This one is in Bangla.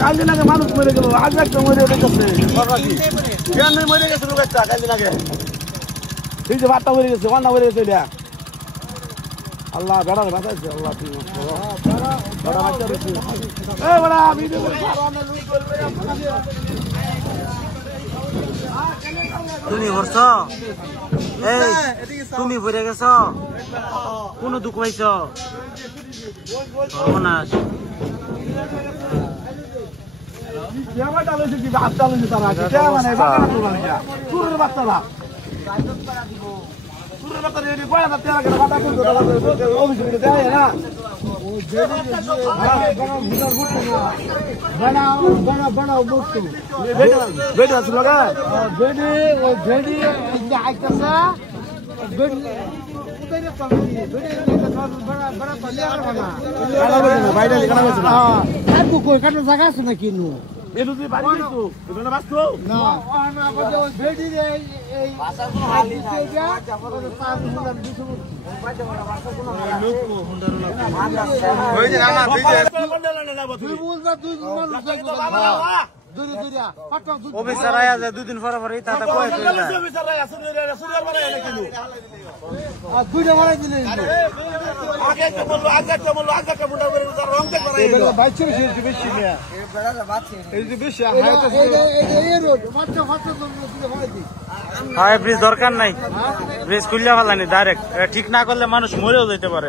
কালদিন আগে মানুষ মরে গেল, আজ একটা মরে গেছে, মরে গেছে লোক একটা কালদিন আগে। এই যে বাচ্চা মরে গেছে, অন্না মরে গেছে। আল্লাহ বেড়া বাঁচাইছে, আল্লাহ তুমি ভরছ, এই তুমি ভরে গেছ, কোন দুঃখ পাইছ? সর্বনাশ। বাচ্চারা জায়গা আছে না কিনু দুদিন পরে পরে ব্রিজ দরকার নাই, ব্রিজ খুললে ফেলানি ডাইরেক্ট। ঠিক না করলে মানুষ মরেও যেতে পারে।